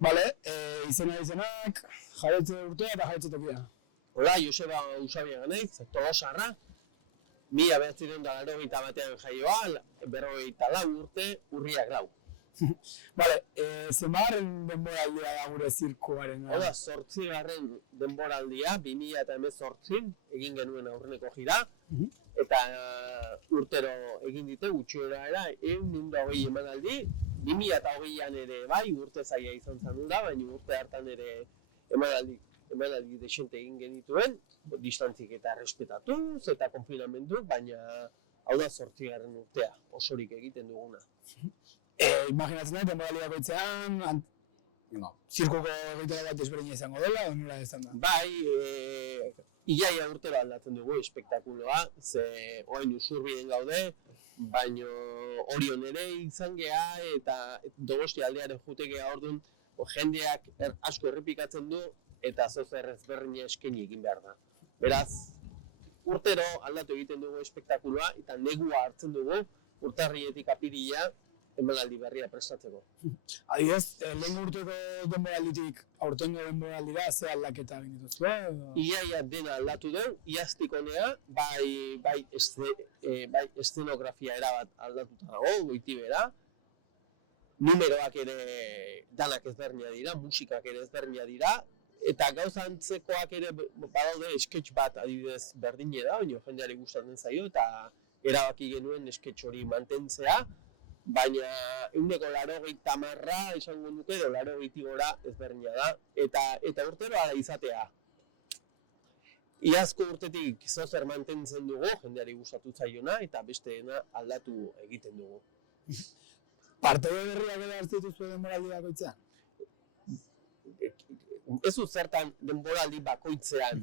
Bale, izenak, jaiotze urtea eta jaiotze tokia. Hola, Joseba Usabia ganaiz, Tolosarra. 1981 jaioa, 54 urte, urriak lau. Bale, zenbagarren denboraldia da gure zirkuaren? Hola, 8. denboraldia, 2018 egin genuen aurreneko jira, eta urtero egin dite, gutxiora era, 120 emanaldi, 2020an ere bai, urte zaila izan zen da, baina urte hartan ere emanaldi desente egin genituen, distantzik eta respetatuz eta konfinamendu, baina hau da 8. urtea, osorik egiten duguna. Imaginatzen da, denboraldia bakoitzean, zirkuko egitera bat ezberdina izango dela, o nola izan da? Bai, iaia urtero aldatzen dugu espektakuloa, ze orain Usurbien gaude, baino Orion ere izan geha eta Donostia aldearen jutekea orduan, jendeak asko errepikatzen du eta zozer ezberdina eskaini egin behar da. Beraz, urtero aldatu egiten dugu espektakuloa eta negua hartzen dugu urtarrietik apirila emanaldi berria prestatzeko. Adibidez, lehen urteko denboralditik aurtengo denboraldira ze aldaketa egin dituzue? Iaia dena aldatu dugu, iaztik honea, bai eszenografia erabat aldatuta dago, goitibera. Numeroak ere danak ezberdina dira, musikak ere ezberdina dira, eta gauza antzekoak ere badaude sketch bat adibidez berdinera, baina jendeari gustatzen zaio, eta erabaki genuen sketch hori mantentzea, baina 80% esango nuke, 80 gora ezberdina da, eta urtero ala izatea. Iazko urtetik zozer mantentzen dugu, jendeari gustatu zaiona, eta besteena aldatu egiten dugu. Partide berriak ere hartu dituzue denboraldi bakoitzean? Ez du zertan denboraldi bakoitzean,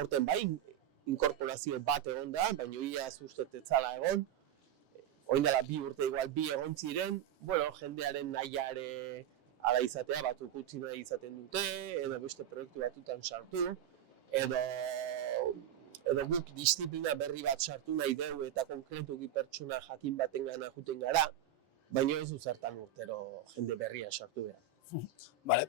aurten bai, inkorporazio bat egon da, baina iaz uste etzala egon. Oin dela 2 urte igual 2 egon ziren, jendearen nahiare ala izatea, batzuk utzi nahi izaten dute, edo beste proiektu batutan sartu, edo guk disiplina berri bat sartu nahi dugu eta konkretuki pertsona jakin baten gana juten gara, baina ez du zertan urtero jende berria sartu behar. Bale,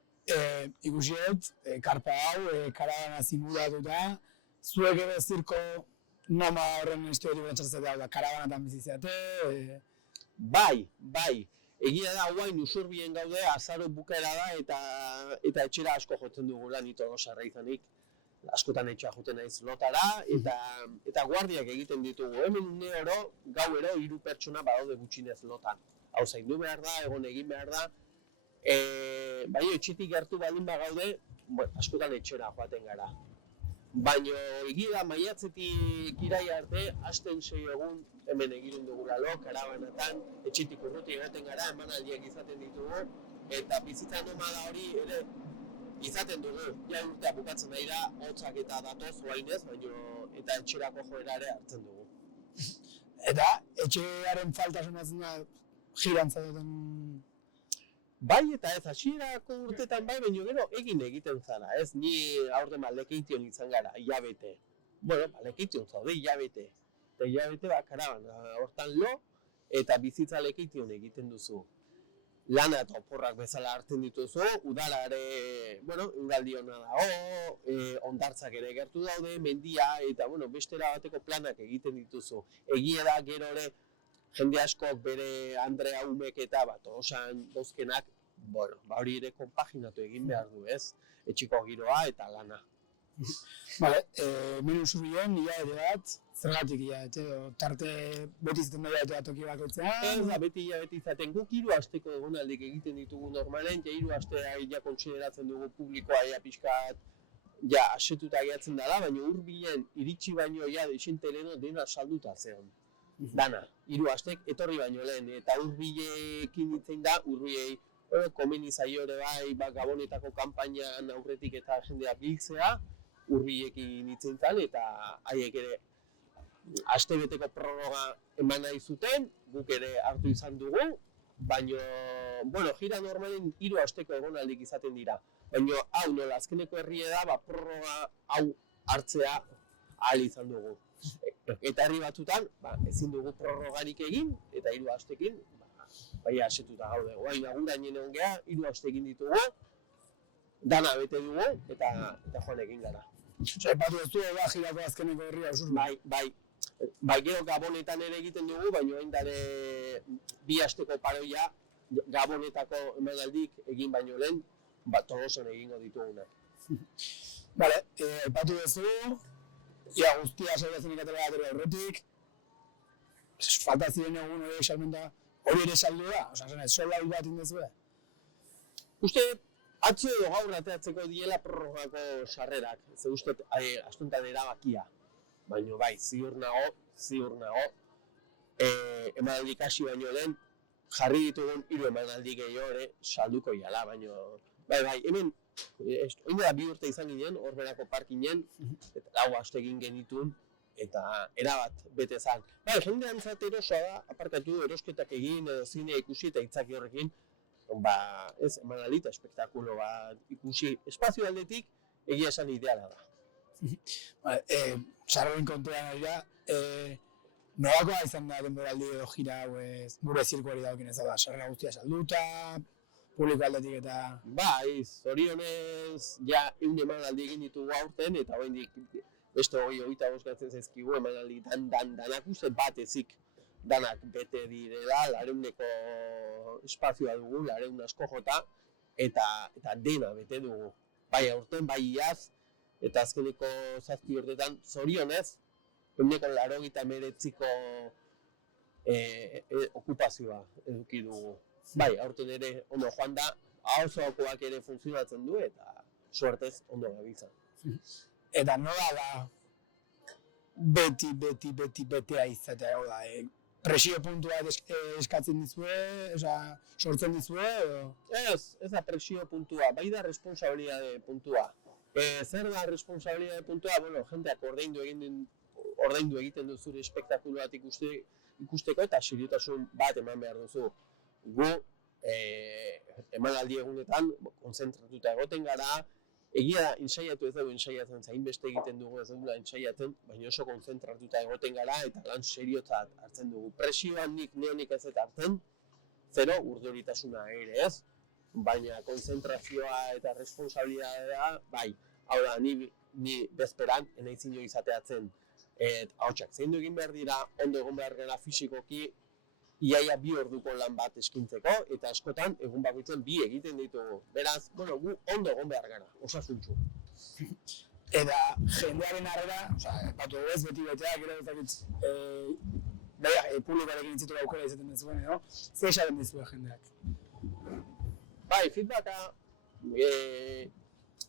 ikusi dut, karpa hau, karabana simulatuta, zuek ere zirko noma horren estereotipo txartzatea da, karabanatan bizitzate? Bai. Egia da, guain Usurbien gaude, azaro bukaera da eta etxera asko jotzen dugu lan Tolosarra izanik. Askotan etxea joten naiz lotara eta guardiak egiten ditugu. Hemen une oro, gauero 3 pertsona badaude gutxinez lotan. Hau zaindu behar da, egon egin behar da. Baina etxetik gertu baldin bagaude, askotan etxera joaten gara. Baina egia maiatzetik iraia arte, hasten 6 egun hemen egiten dugula karabanatan, etxetik urruti egaten gara, emanaldiak izaten ditugu, eta bizitza nomada hori ere izaten dugu. Ja urtea bukatzen nahi da, hotzak eta datoz oainez, eta etxerako joera ere hartzen dugu. Eta etxearen falta sonatzen da jirantza duten? Bai eta ez, hasierako urtetan bai, baina gero egiten zara, ez? Ni aurten lekeition izan gara, hilabete. Lekeition zaude, hilabete. Eta hilabete karaban, hortan lo, eta bizitza lekeition egiten duzu. Lana eta oporrak bezala hartzen dituzu, udala ere, udaldi hona dago, hondartzak ere gertu daude, mendia, eta bestera bateko planak egiten dituzu. Egia da gero ere, jende askok bere Andrea Umek eta osan dauzkenak, hori ere konpaginatu egin behar du, ez? Etxiko giroa eta lana. Bale, hemen Usurbien hilabete bat, zergatik hilabete, tarte beti izaten da hilabete bat toki bakoitzean? Ez da, beti hilabete izaten guk 3 asteko egonaldik egiten ditugu normalen, 3 astea kontsideratzen dugu publikoa pixkat asetuta gehatzen dela, baina Hurbilen iritsi baino desentereno dena salduta zeon. Dana, 3 astek etorri baino lehen, eta Hurbilekin ditzen da, Hurbilei komeni zaio ere bai, Gabonetako kanpainan aurretik eta jendea biltzea, Hurbilekin ditzen zen, eta haiek ere astebeteko prorroga eman nahi zuten, guk ere hartu izan dugu, baina, jira normalen 3 asteko egonaldik izaten dira. Baina, hau nola, azkeneko herrie da, prorroga hau hartzea ahal izan dugu. Eta herri batzutan, ezin dugu prorrogarik egin, eta 3 astekin, bai asetuta gaude. Orain agurainen egon gea, 3 aste egin ditugu, dana bete dugu eta joan egin gara. Osa, epatu ez du, girako azkeneko herria usur. Bai, gero Gabonetan ere egiten dugu, baina hain dare 2 asteko paroia Gabonetako emanaldik egin baino lehen, Tolosan egingo ditugunak. Bale, epatu ez du, ia guztia salgatzen ikatela atera aurretik, falta ziren egun hori salmenta, hori ere saldu da? Osa, sola bat indezue? Uste, atzo edo gaur ateatzeko diela prorrogako sarrerak, ze uste, astuntan erabakia. Baina bai, ziur nago, emanaldik hasi baino lehen, jarri ditugun 3 emanaldi gehiago ere salduko jala, baina bai, hemen, oin da 2 urte izan ginen, Horberako parkinen, eta 4 aste egin genituen, eta erabat bete zan. Bai, jendean zat erosoa da, aparkatu erosketak egin, edo zinea ikusi eta itzaki horrekin, ez, emanaldi eta espektakulo bat ikusi espazio aldetik, egia esan ideala da. Sarroen kontuan ari da, norakoa izan da denboraldi edo gira gure zirkuari daukin ez da, sarrera guztia salduta, publiko aldetik eta... Bai, zorionez, ja, 1 emanaldi egin ditugu aurten, eta oraindik beste 25 gatzen zaizkigu emanaldi danak uste bat ezik danak bete direla, 200eko espazioa dugu, 200 asko jota, eta dena bete dugu. Bai aurten, bai iaz, eta azkeneko 7 urtetan zorionez, 189ko okupazioa eduki dugu. Bai, aurten ere ondo joan da, ahozoakoak ere funtzionatzen du, eta suertez ondo gabiltza. Eta nola da betea izatea, da, presio puntua eskatzen dizue, sortzen dizue, edo? Ez da presio puntua, bai da responsabilidade puntua. Zer da responsabilidade puntua? Bueno, jendeak ordaindu egiten du zure espektakulo bat ikusteko eta seriotasun bat eman behar duzu. Gu, emanaldi egunetan, konzentratuta egoten gara, egia da, ensaiatu ez dugu ensaiatzen, zainbeste egiten dugu ez dugula ensaiatzen, baina oso konzentratuta egoten gara eta lan seriotzat hartzen dugu. Presioan neonik ez eta hartzen, zero urduritasuna ere ez, baina konzentrazioa eta responsabilidadea, bai, hau da, ni bezperan, enaiz ino izateatzen, hautsak zeindu egin behar dira, ondo egon behar gara fisikoki, iaia 2 orduko lan bat eskintzeko, eta askotan egun bakoitzen 2 egiten ditugu. Beraz, gu ondo egon behar gara, osasuntsu. Eta jendearen arrera, batu ez beti betea, gero ezakitz, publikoarekin itzitu aukera izaten dezuen, edo? Zer esaten dizue jendeak? Bai, feedbacka,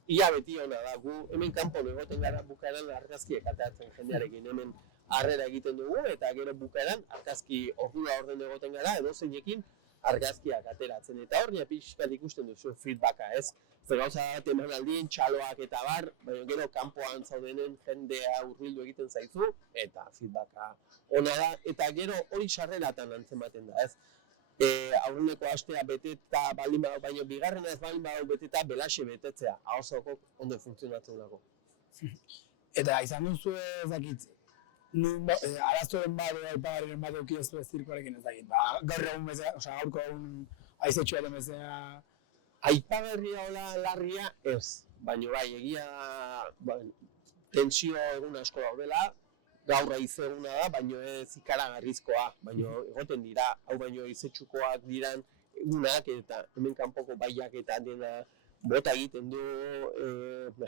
ia beti ona da, gu hemen kanpon egoten gara bukaeran argazkiek ateatzen jendearekin, hemen harrera egiten dugu, eta gero bukaeran argazki ordura orden egoten gara, edo zeinekin argazkiak ateratzen. Eta hor, pixkat ikusten duzu feedbacka, ez? Zer gauza bat emanaldien txaloak eta bar, baina gero kanpoan zaudenen jendea hurbildu egiten zaizu, eta feedbacka ona da, eta gero hori sarreratan antzematen da, ez? Aurreneko astea beteta baldin badago, baina bigarrena ez baldin badago beteta belaxe betetzea, ahozokok ondo funtzionatzen dago. Eta izan duzu ez dakit, araztoren bat edo aipagarriren bat eukideztu ez zirkoarekin ez dakit, gaur egun bezala, gaurko egun aizetxoaren bezala... Aipagarria hola larria ez, baina bai, egia tensio egun asko daudela, gaur haize eguna da, baina ez ikaragarrizkoa, baina egoten dira, hau baino haizetxukoak diran egunak eta hemen kanpoko baiak eta dena bota egiten du,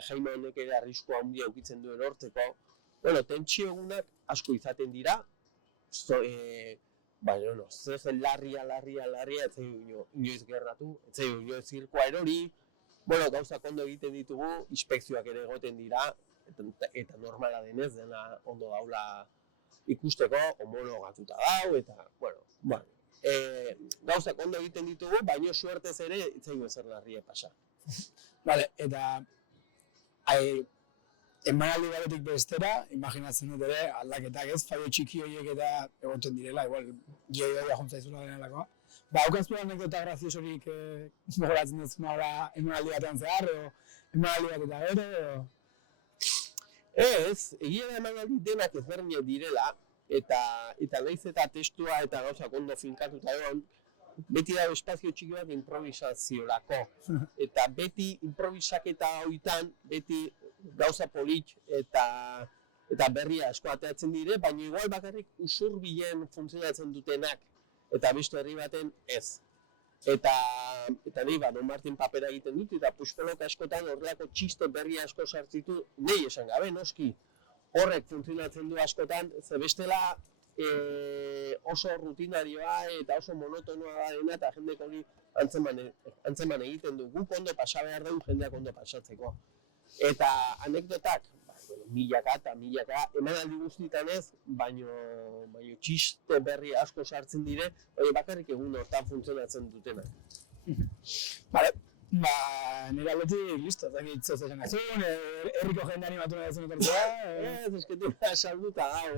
Jaime honek ere arriskua handia ukitzen du erortzeko. Bueno, tentsio egunak asko izaten dira, baina, zer larria, ez zaio inoiz gerratu, ez zaio inoiz zirkoa erori, bueno, gauzak ondo egiten ditugu, inspekzioak ere egoten dira, eta normala denez, dena ondo daula ikusteko, homologatuta dau, eta, bueno, gauzak ondo egiten ditugu, baina suertez ere, ez zaio ezer larria pasa. Vale, eta emanaldi batetik bestera, imaginatzen dut ere, aldaketak ez, faio txiki horiek eta egoten direla, igual, gioia jontzaizula denelakoa. Haukaztu anekdota graziosorik gogoratzen duzuna emanaldi batean zehar, edo emanaldi bat eta gero, edo... Ez, egia da emanaldi denak ezberdinak direla, eta nahiz eta testua eta gauzak ondo finkatuta egon, beti dago espazio txiki bat improvisaziorako. Eta beti improvisaketa hoitan, beti gauza polit eta berria asko ateratzen dire, baina igual bakarrik usurbilen funtzionatzen dutenak, eta beste herri baten ez. Eta nahi Don Martin papera egiten dut, eta puxkolok askotan horrelako txiste berri asko sartzitu, nahi esan gabe, noski. Horrek funtzionatzen du askotan, ze bestela oso rutinarioa eta oso monotonoa da dena, eta jendek hori antzeman egiten du. Guk ondo pasa behar dugu jendeak ondo pasatzeko. Eta anekdotak, milaka eta milaka, emanaldi guztietan ez, baino txiste berri asko sartzen dire, bakarrik egun hortan funtzionatzen dutenak. Vale, nire aldetik, listo, ez dakit zer esan gazun, herriko jende animatu nahi zen etortzea. Ez, esketura salduta hau,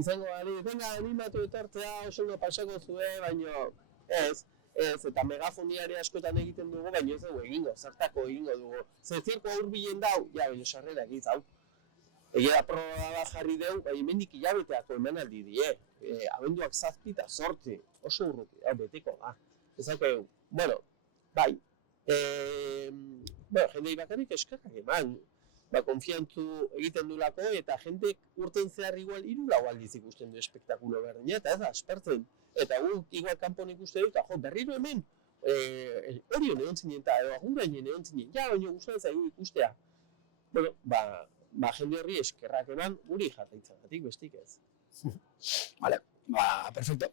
izango gari, venga, animatu etortzea, oso ondo pasako zuen, baino ez, eta megafoniari askotan egiten dugu, baino ez dugu egingo, zertako egingo dugu. Zertierko hurbilen dau, ja, baino sarrera egiz hau. Egia da proba bat jarri dugu, baina hemendik hilabeteako emanaldi die. Abenduak 7 eta 8, oso urruti, beteko da. Ezako, bueno, bai, jendei bakarrik eskerrak eman, konfiantzu egiten dulako, eta jendek urten zehar igual 3-4 aldiz ikusten du espektakulo berdina, eta ez da, aspertzen. Eta guk igual kanpon ikusten dut, eta berriro hemen, hori egon zinen, eta agurainen egon zinen, ja, baina gustatzen zaigu ikustea. Bueno, jende horri eskerrak eman, guri jarraitzagatik bestik ez. Vale, perfecto.